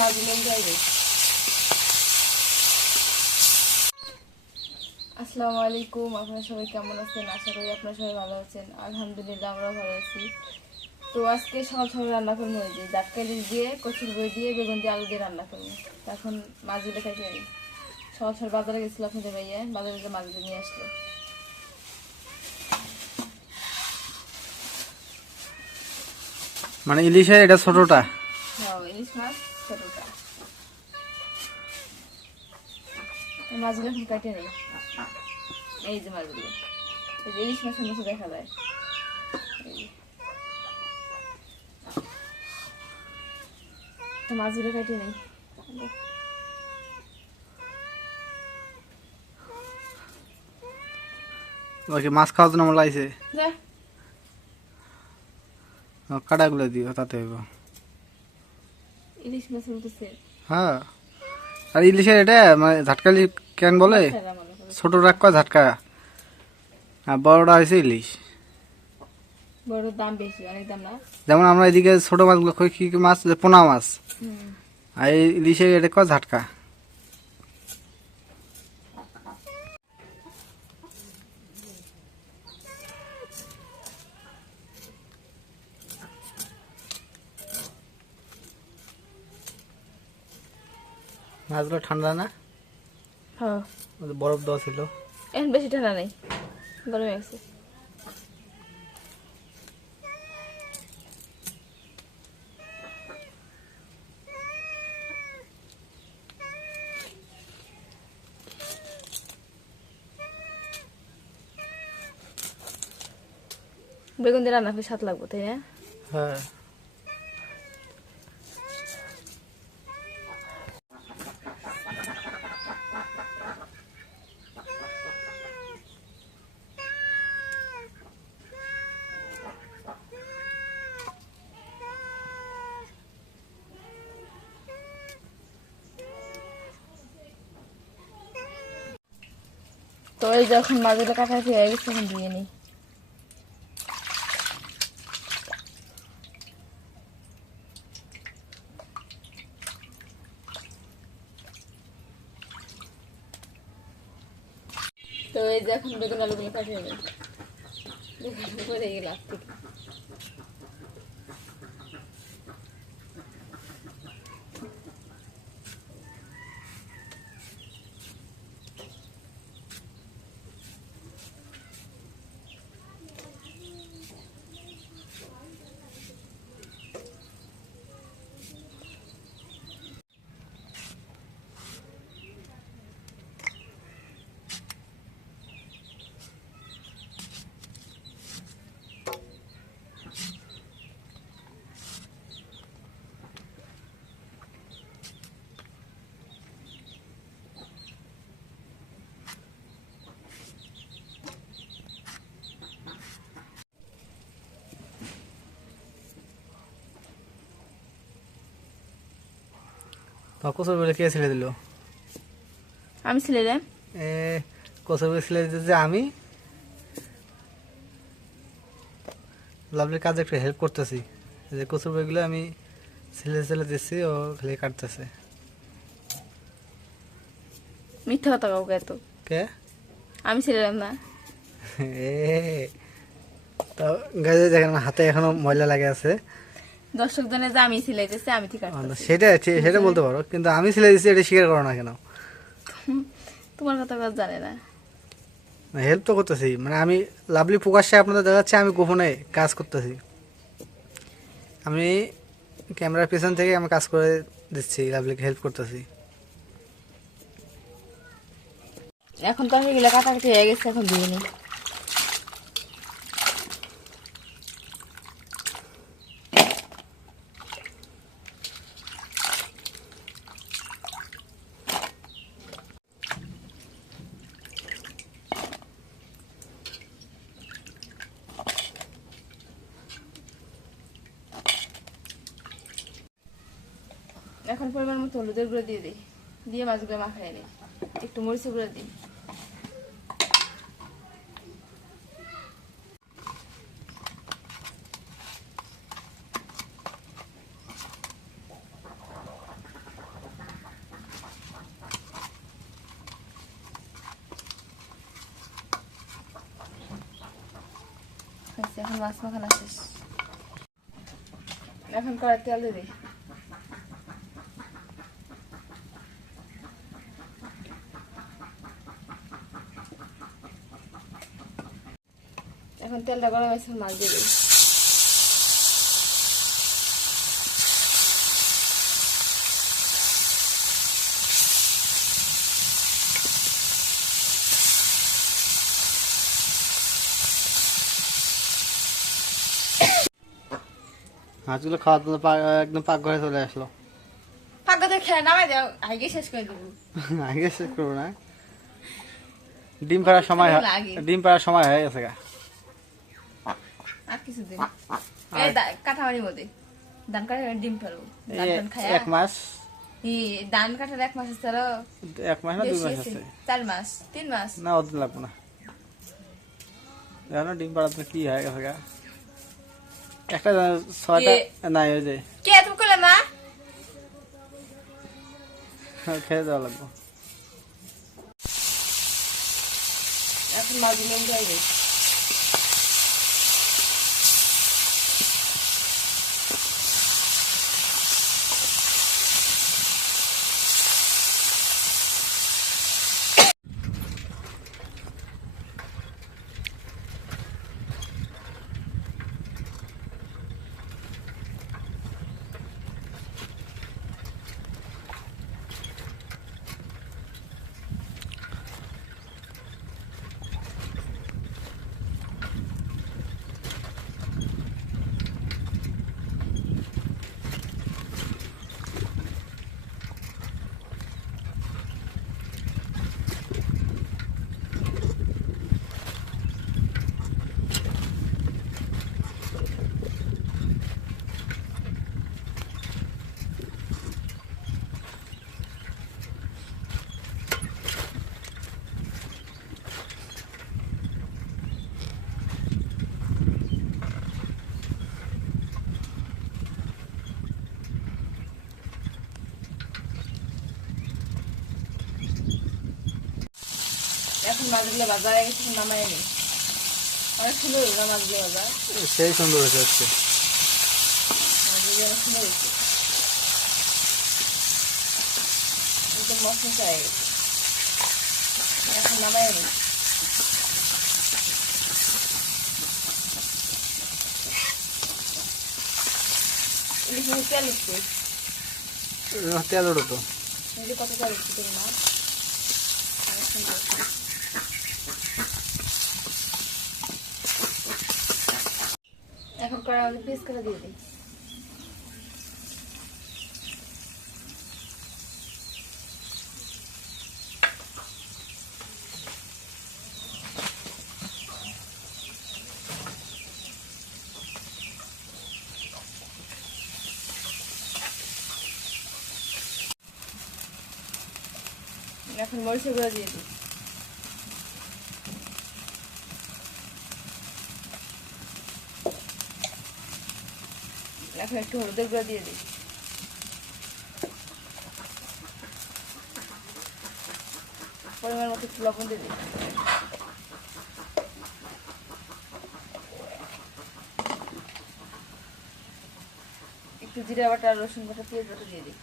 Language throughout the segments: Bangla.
মাছগুলো যাইবে আসসালামু আলাইকুম আপনারা সবাই কেমন আছেন? আশা করি আপনারা সবাই ভালো আছেন। আলহামদুলিল্লাহ আমরাও ভালো আছি। তো আজকে সকাল সকাল রান্না করব ওই যে ডাক্তারি দিয়ে কচুর বই দিয়ে বেগুন দিয়ে আলু দিয়ে রান্না করব। এখন মাছগুলো খাইতে পারি সকাল সকাল বাজারে গেছিল আপনাদের ভাইয়া বাজারে গিয়ে মাছগুলো নিয়ে আসলো। মানে ইলিশের এটা ছোটটা? হ্যাঁ ইলিশ মাছ। ছোটটা মাছগুলো এখন কাটে নেই। এই যে মাছগুলো। এই যে ইলিশ মাছের মতো দেখা যায়। তো মাছগুলো কাটে নেই। ওকে মাছ খাওয়ার জন্য আমার লাগছে? কাটাগুলো দিও তাতে হইব। ইলিশ মাছ উঠতেছে হ্যাঁ। আর ইলিশের এটা মানে ঝাটকালি কেন বলে? ছোট রাখ ঝাটকা। আর বড়টা হয়েছে ইলিশ। বড় দাম বেশি অনেক দাম না? যেমন আমরা এদিকে ছোট মাছগুলো কি মাছ? পোনা মাছ। আর এই ইলিশের এটা কয় ঝাটকা? মাছগুলো ঠান্ডা না? হ্যাঁ। বরফ দেওয়া ছিল। এখন বেশি ঠান্ডা নেই গরম হয়ে গেছে। বেগুন দিয়ে রান্না করে স্বাদ লাগবো তাই না? হ্যাঁ। তো এই যখন মাছগুলো কাটা হয়ে গেছে তখন দিয়ে নিই। তো এই যে এখন বেগুন আলুগুলো কাটিয়ে নেই বেগুন পরে গেল তো কচুর বলে কে ছেড়ে দিল? আমি ছেলে রে এ কচুর বলে ছেড়ে দিতে আমি? লাভলির কাজে একটু হেল্প করতেছি। যে কচুর বইগুলো আমি ছেলে ছেলে দিচ্ছি ও খালি কাটতেছে। মিথ্যা কথা কাউকে এত কে? আমি ছিলাম না। এ তো গাছে দেখেন হাতে এখনও ময়লা লাগে আছে। দর্শক জনে যে আমি সিলাইতেছি আমি ঠিক আছে সেটা সেটা বলতে পারো কিন্তু আমি দিচ্ছি এটা স্বীকার করো না কেন? তোমার কথা কথা জানে না। হেল্প তো করতেছি মানে আমি লাভলি প্রকাশ্যে আপনাদের দেখাচ্ছি আমি গোপনে কাজ করতেছি। আমি ক্যামেরার পেছন থেকে আমি কাজ করে দিচ্ছি লাভলিকে হেল্প করতেছি। এখন তো এগুলো কাটাকাটি হয়ে গেছে এখন দিয়ে এখন পরিমাণ মতো হলুদের গুঁড়ো দিয়ে দিই। দিয়ে মাছগুলো মাখাই নিই। একটু মরিচের গুঁড়ো দিই। এখন মাছ মাখানো শেষ। এখন কড়াই তেল দিয়ে দিই। তেলটা গরম হয়েছে মাছ দিয়ে দিই মাছগুলো খাওয়া তো একদম পাক ঘরে চলে আসলো। পাকাতে খেয়ে নামাই দাও আগে শেষ করে দেবো। আগে শেষ করব না। ডিম পাড়ার সময় ডিম পাড়ার সময় হয়ে গেছে গা। আর কিছু দিন। এই দা- মধ্যে। ধান কাঠার ডিম ফেলব। ধান এই টান খায়া। এক মাস। ধান কাঠার এক মাস আছে এক মাস না দুই মাস আছে। আছে। চার মাস তিন মাস। না অদিন লাগবো না। জানো ডিম পাড়াতে কি হয়ে গেছে একটা ছয়টা নাই ওই যে। কে তুমি করলে না খেয়ে দেওয়া লাগবো। এখন মাছ হয়ে গেছে। মাছগুলো বাজা হয়ে গেছে নামাই নি অনেক সুন্দর না মাছগুলো বাজা সেই সুন্দর হয়েছে আজকে। সুন্দর হয়েছে। একদম মশলা হয়ে গেছে। এখন নামাই নি তেল উঠছে। তেল ওঠো তো এই যে কত তেল উঠছে তোর মাছ এখন কড়া আমাদের পিস করে দিয়ে দিই। এখন মরিচের গুঁড়ো দিয়ে দিই। এখন একটু হলুদের গুঁড়া দিয়ে দিই। পরিমাণ মতো একটু লবণ দিয়ে দিই। একটু জিরা বাটা রসুন বাটা, পেঁয়াজ বাটা দিয়ে দিই।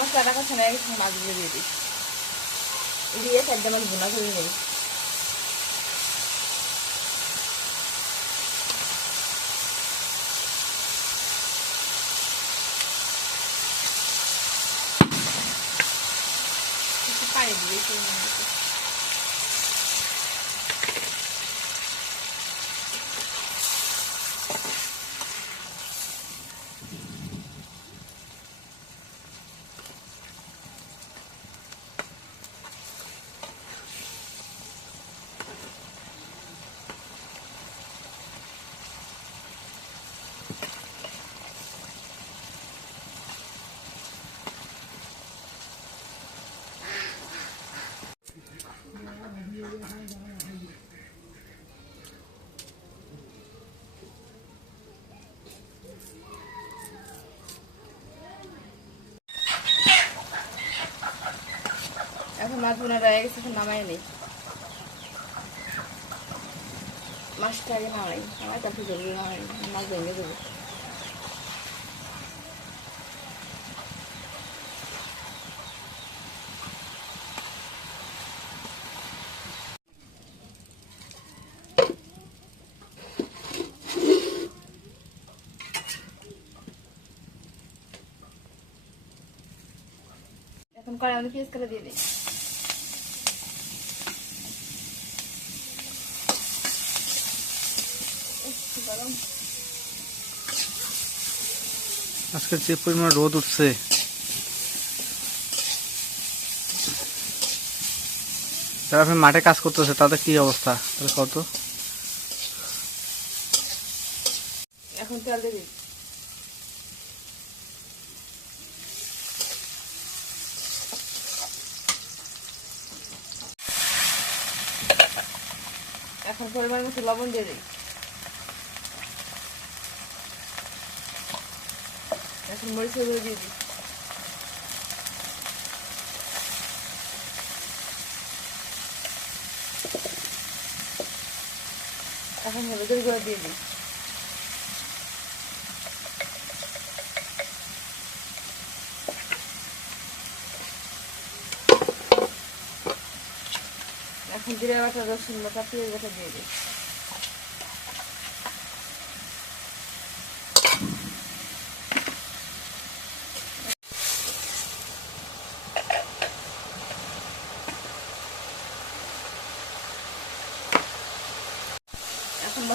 এখন মশলা টাকা ছাড়া গেছে মাছগুলো দিয়ে দিই দিয়ে চারটে মাছ বোনা করে নেই বোনা রয়ে নামাই নেই। মাছটা আগে নামাই নামাই তারপর জলদি নামাই মাছ ভেঙে দেবো এখন কড়াই আমাদের পেঁয়াজ কাটা দিয়ে দিই উফ, কি গরম আজকে যে পরিমাণ রোদ উঠছে। যারা আপনি মাঠে কাজ করতেছে, তাদের কি অবস্থা? তাহলে কত এখন তেল দিয়ে এখন পরিমাণ মতো লবণ দিয়ে দিই। এখন মরিচের গুঁড়ো দিয়ে দিই। এখন হলুদের গুঁড়ো দিয়ে দিই। এখন জিরে বাটা রসুন বাটা পেঁয়াজ বাটা দিয়ে দিই।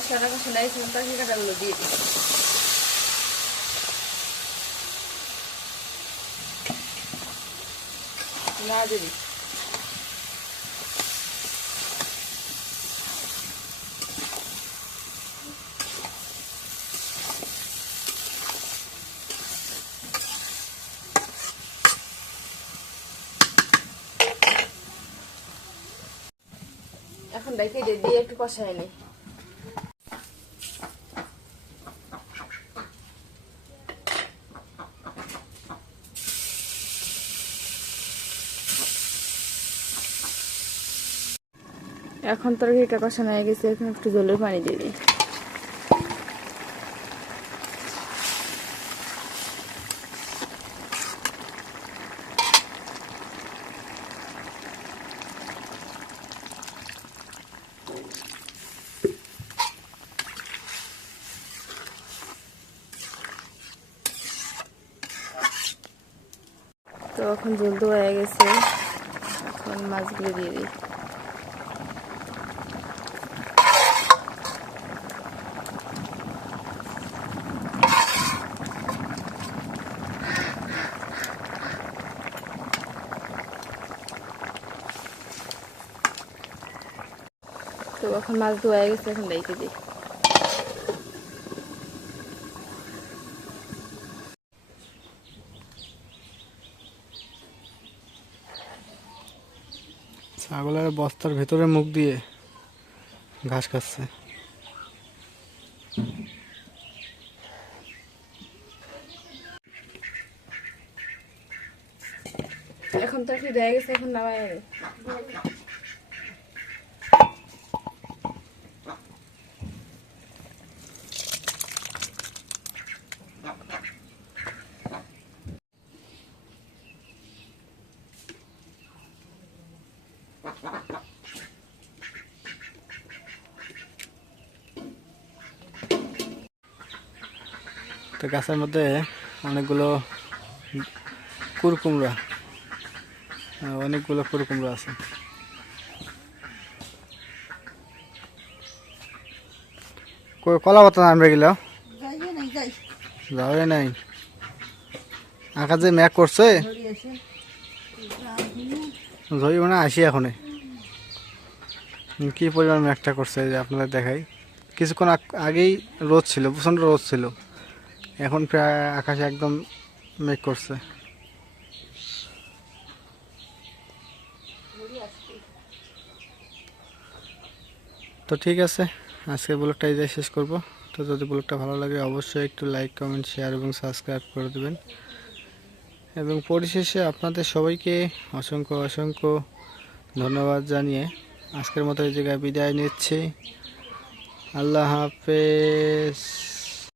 এখন মশলাটা কষে নিয়েছিলাম তরকারি কাটাগুলো দিয়ে দিই। না দিয়ে দিই এখন ডেকে দিয়ে একটু কষাই নি এখন তরকারিটা কষানো হয়ে গেছে, এখন একটু জলের পানি দিয়ে দিই তো এখন জল তো হয়ে গেছে, এখন মাছগুলো দিয়ে দিই। তো এখন মাছ ধোয়া গেছে এখন রেখে দিই ছাগলের বস্তার ভেতরে মুখ দিয়ে ঘাস খাচ্ছে। এখন তো কি দেয়া গেছে এখন নামাই গাছের মধ্যে অনেকগুলো কুরকুমড়া অনেকগুলো কুরকুমড়া আছে। কলা পাতা আনবে গেল যাওয়াই নাই আকাশ যে ম্যাক করছে ধরি মানে আসি এখনে কি পরিমাণ ম্যাকটা করছে যে আপনাদের দেখাই। কিছুক্ষণ আগ- আগেই রোদ ছিল প্রচণ্ড রোদ ছিল। এখন প্রায় আকাশে একদম মেঘ করছে। তো ঠিক আছে, আজকে ব্লগটা এই শেষ করব। তো যদি ব্লগটা ভালো লাগে, অবশ্যই একটু লাইক কমেন্ট শেয়ার এবং সাবস্ক্রাইব করে দেবেন। এবং পরিশেষে আপনাদের সবাইকে অসংখ্য অসংখ্য ধন্যবাদ জানিয়ে আজকের মতো এই জায়গায় বিদায় নিচ্ছি। আল্লাহ হাফেজ।